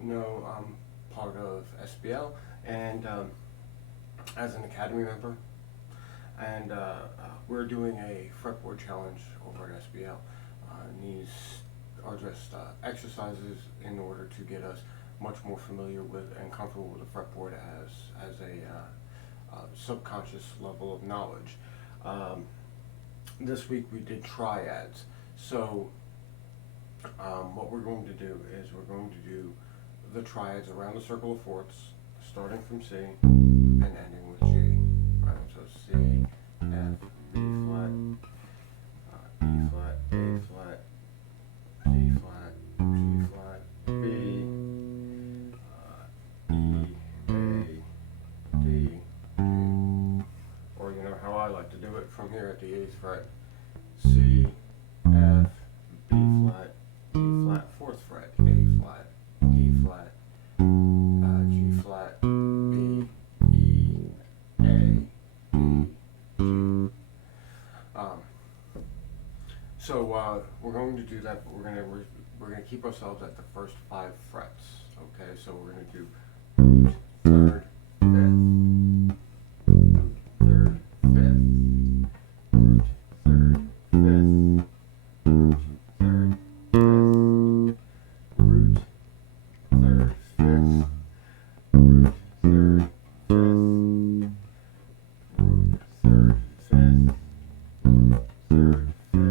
know I'm part of SBL and as an academy member, and we're doing a fretboard challenge over at SBL. These are just exercises in order to get us much more familiar with and comfortable with the fretboard as a subconscious level of knowledge. This week we did triads. So what we're going to do is we're going to do the triads around the circle of fourths, starting from C and ending with G. Right? So C, F, B flat, E flat, A flat, G flat, G flat, B, E, A, D, G. Or you know how I like to do it from here at the 8th fret. C, F, B flat, E flat, 4th fret, A flat, D flat, G flat, B, E, A, D, G. So we're going to do that, but we're going to keep ourselves at the first 5 frets. Okay, so we're going to do root, 3rd, 5th, root, 3rd, 5th, root, 3rd, 5th, root, 3rd, 5th, root, 3rd, 5th, root, 3rd, 5th, root, 3rd, 5th, root, 3rd, 5th, root, 3rd, 5th, root, 3rd, 5th, root,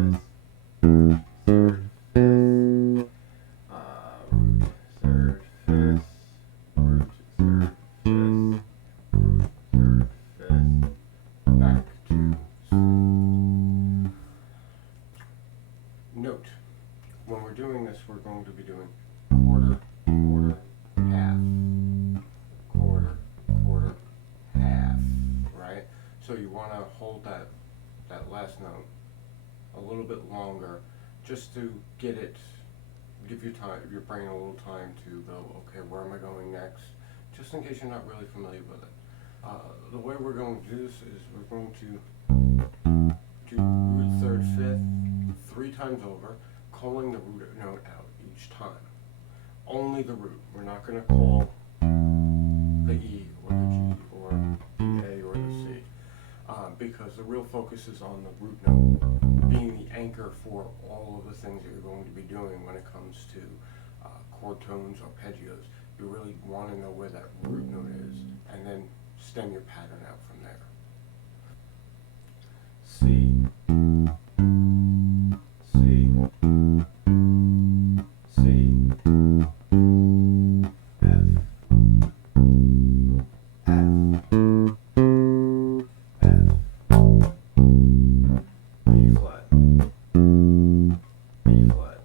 3rd, 5th, root, 3rd, 5th, back to C. Note, when we're doing this, we're going to be doing quarter, quarter, half, quarter, quarter, half, right? So you want to hold that last note a little bit longer, just to give your brain a little time to go, okay, where am I going next? Just in case you're not really familiar with it. The way we're going to do this is we're going to do root 3rd, 5th 3 times over, calling the root note out each time. Only the root. We're not going to call the E or the G or the A or the C, because the real focus is on the root note being the anchor for all of the things that you're going to be doing when it comes to chord tones, arpeggios. You really want to know where that root note is, and then stem your pattern out from there. C, C, C, F, F, F, B flat, B flat, B flat,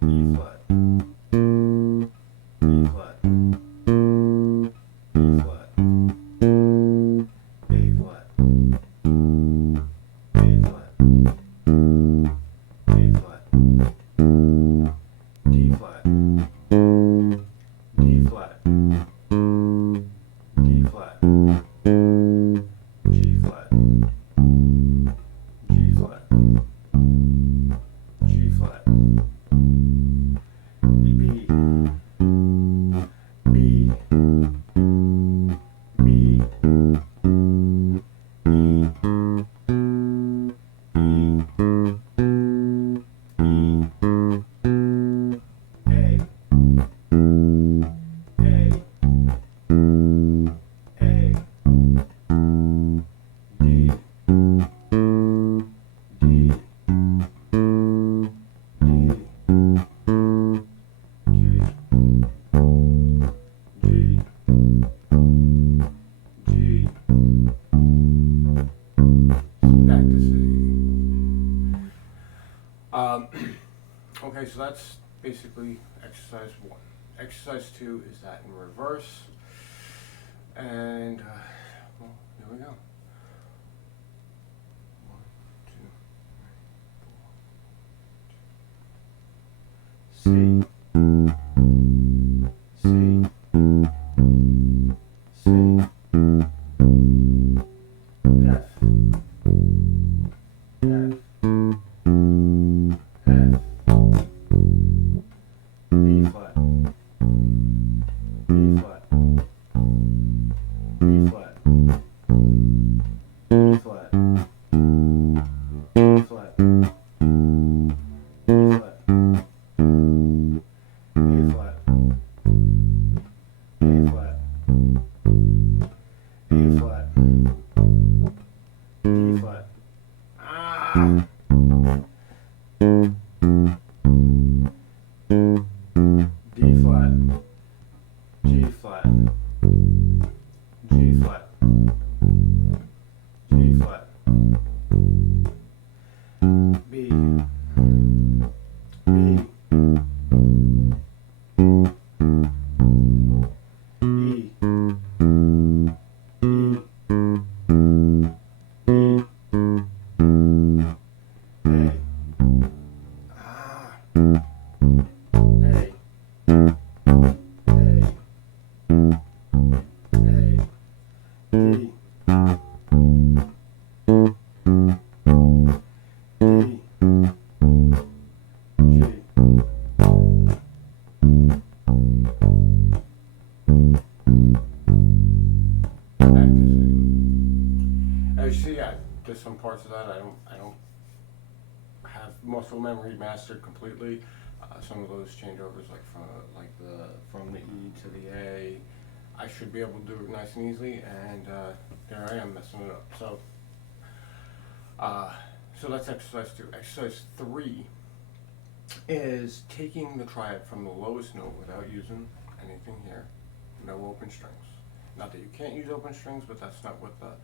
E flat, E flat, B flat, A flat, A flat, A flat, D flat, D flat, D flat, G flat, G flat, G flat, B, B, B, E, Okay, so that's basically exercise 1. Exercise 2 is that in reverse, and well, here we go. 1, 2, 3, 4. C. F, As you see, there's some parts of that I don't have muscle memory mastered completely. Some of those changeovers, like from the E to the A, I should be able to do it nice and easily, and there I am messing it up. So that's exercise 2. Exercise 3 is taking the triad from the lowest note without using anything here. No open strings. Not that you can't use open strings, but that's not what the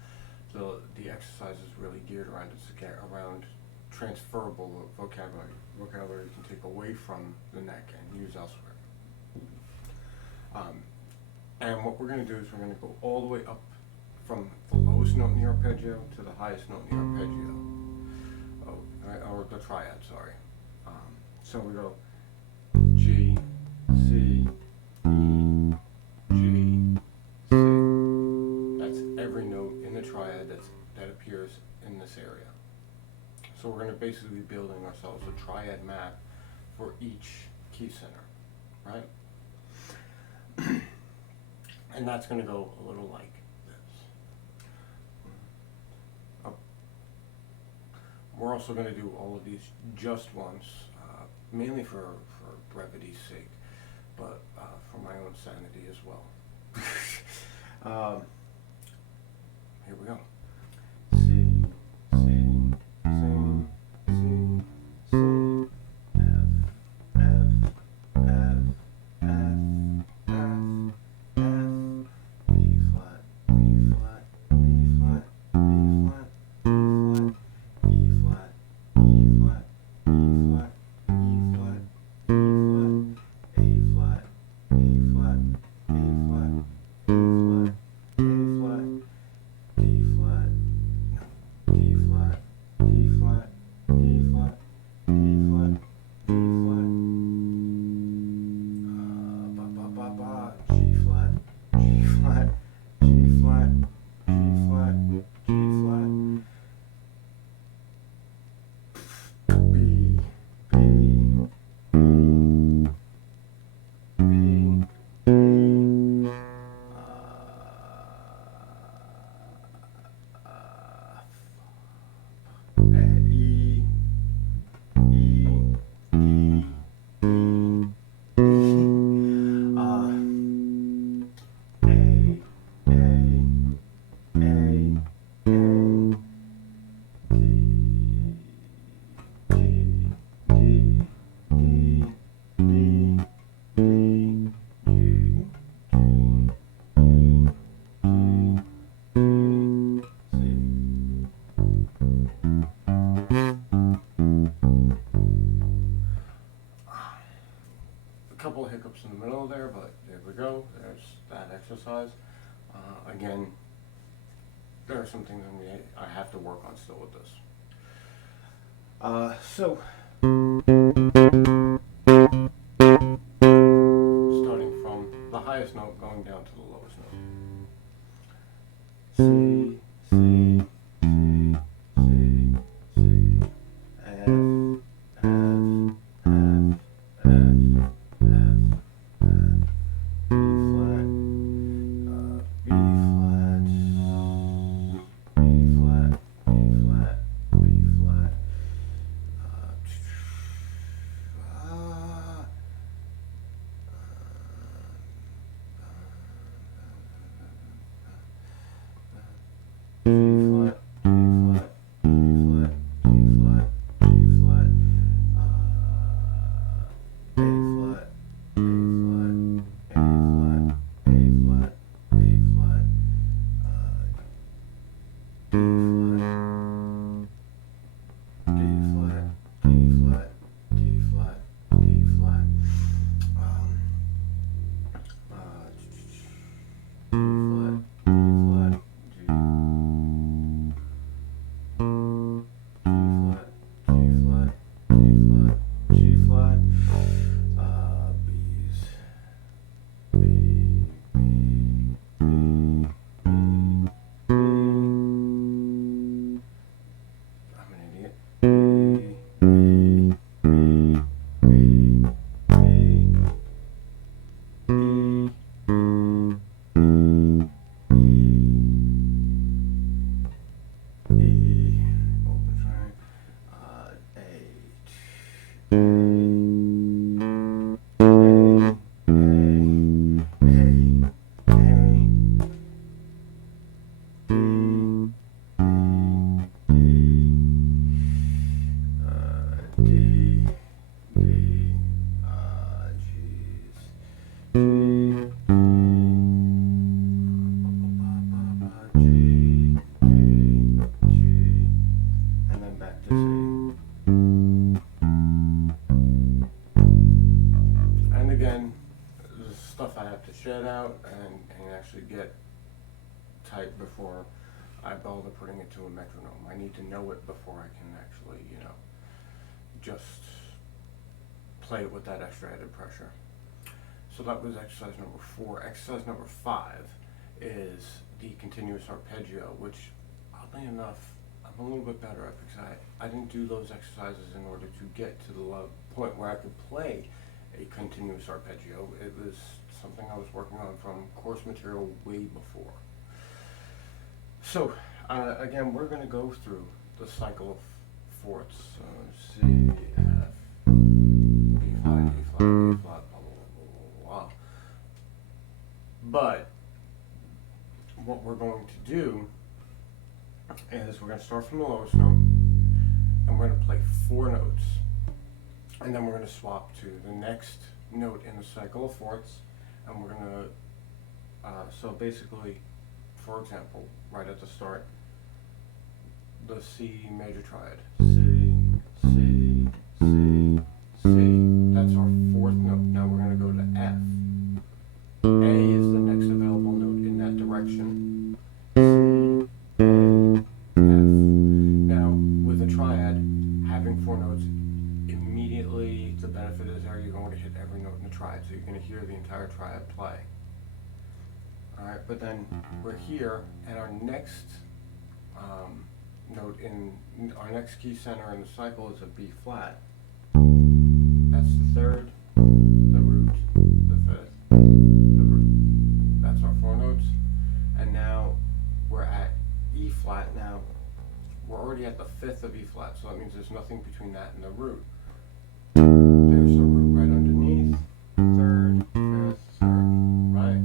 exercise is really geared around. It's around transferable vocabulary you can take away from the neck and use elsewhere. And what we're going to do is we're going to go all the way up from the lowest note in the arpeggio to the highest note in the arpeggio, or the triad, sorry. So we go G, C, E, G, C. That's every note in the triad that appears in this area. So we're going to basically be building ourselves a triad map for each key center, right? And that's going to go a little like this. We're also going to do all of these just once, mainly for brevity's sake, but for my own sanity as well. Here we go. C, C, C, C, C, F, F, F, F, F, F, B flat, B flat, B flat, B flat, B flat, E flat, E flat, E flat, E flat, E flat, A flat, A flat, A flat, A flat, A flat, D flat, D flat, D flat, D flat, D flat, D flat, G flat, G flat, G flat, G flat, G flat, B, B, B, B, B, couple of hiccups in the middle there, but there we go. There's that exercise. Again, there are some things I have to work on still with this. So, starting from the highest note, going down to the lowest note. C, C, C, C, C, F, F, F, F, F, B flat, B flat, B flat, B flat, B flat, shed out and actually get tight before I bother putting it to a metronome. I need to know it before I can actually, you know, just play it with that extra added pressure. So that was exercise number 4. Exercise number 5 is the continuous arpeggio, which oddly enough I'm a little bit better at, because I didn't do those exercises in order to get to the point where I could play a continuous arpeggio. It was something I was working on from course material way before. So again, we're going to go through the cycle of fourths. C, F, B flat, E flat, A flat, blah, blah, blah, blah, blah. But what we're going to do is we're going to start from the lowest note, and we're going to play 4 notes, and then we're going to swap to the next note in the cycle of fourths, and we're going to, so basically, for example, right at the start, the C major triad, C, C, C, C, that's our 4th note. Now we're going to go to F. A is the next available note in that direction. C, A, F. Now, with a triad, having 4 notes, immediately the benefit is there, you're going to hit every note in the triad, so you're going to hear the entire triad play. Alright, but then we're here, and our next note in our next key center in the cycle is a B flat. That's the 3rd, the root, the 5th, the root. That's our 4 notes. And now we're at E flat. Now we're already at the 5th of E flat, so that means there's nothing between that and the root. There's the root right underneath, 3rd, 5th, 3rd, right?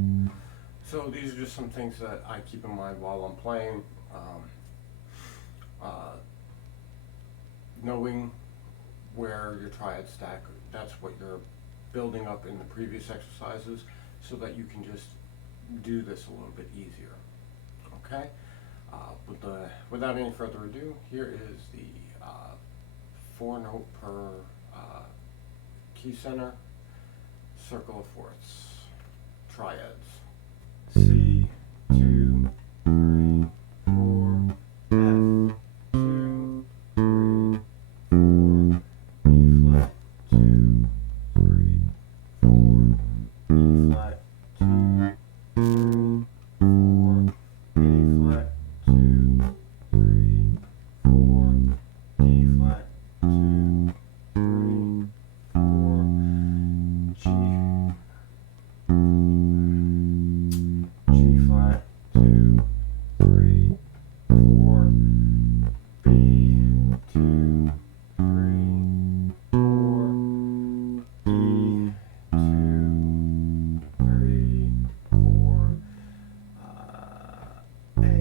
So these are just some things that I keep in mind while I'm playing. Knowing where your triads stack, that's what you're building up in the previous exercises, so that you can just do this a little bit easier. Okay? Without any further ado, here is the 4 note per key center circle of fourths triads. C, 2, 3, 4, F, 2, 3, 4, E flat, 2, 3, 4, E flat, 2, 3, 4, A flat, 2, 3, 4, D flat, 2, 3, 4, G flat, 2, 3, 4, B, 2, 3, 4, E, 2, 3, 4, A,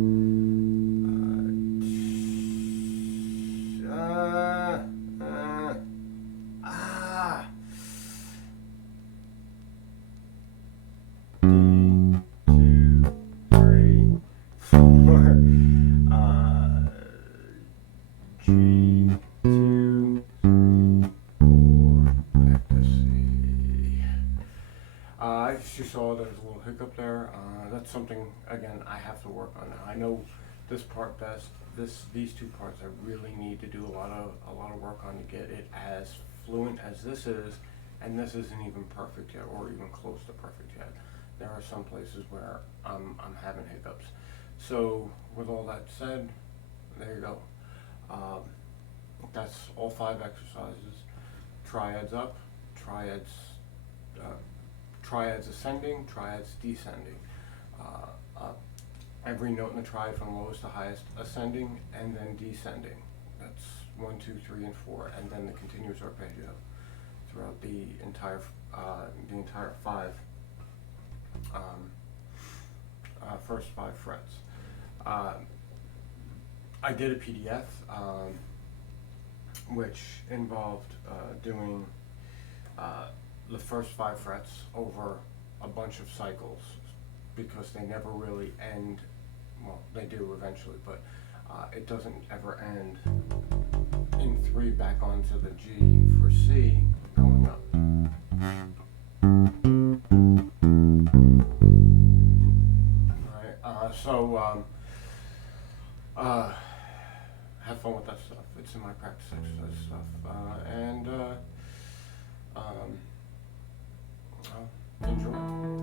2, 3, 4, D, 2, 3, 4, G, 2, 3, 4, back to C. As you saw, there's a little hiccup there. That's something, again, I have to work on now. I know this part best. These 2 parts I really need to do a lot of work on to get it as fluent as this is, and this isn't even perfect yet, or even close to perfect yet. There are some places where I'm having hiccups. So with all that said, there you go. That's all 5 exercises. Triads up, triads ascending, triads descending. Every note in the triad from lowest to highest ascending, and then descending. That's 1, 2, 3, and 4, and then the continuous arpeggio throughout the entire 5 first 5 frets. I did a PDF which involved doing the first 5 frets over a bunch of cycles, because they never really end. Well, they do eventually, but it doesn't ever end in 3 back onto the G for C, going up. Alright, have fun with that stuff. It's in my practice exercise stuff. Enjoy.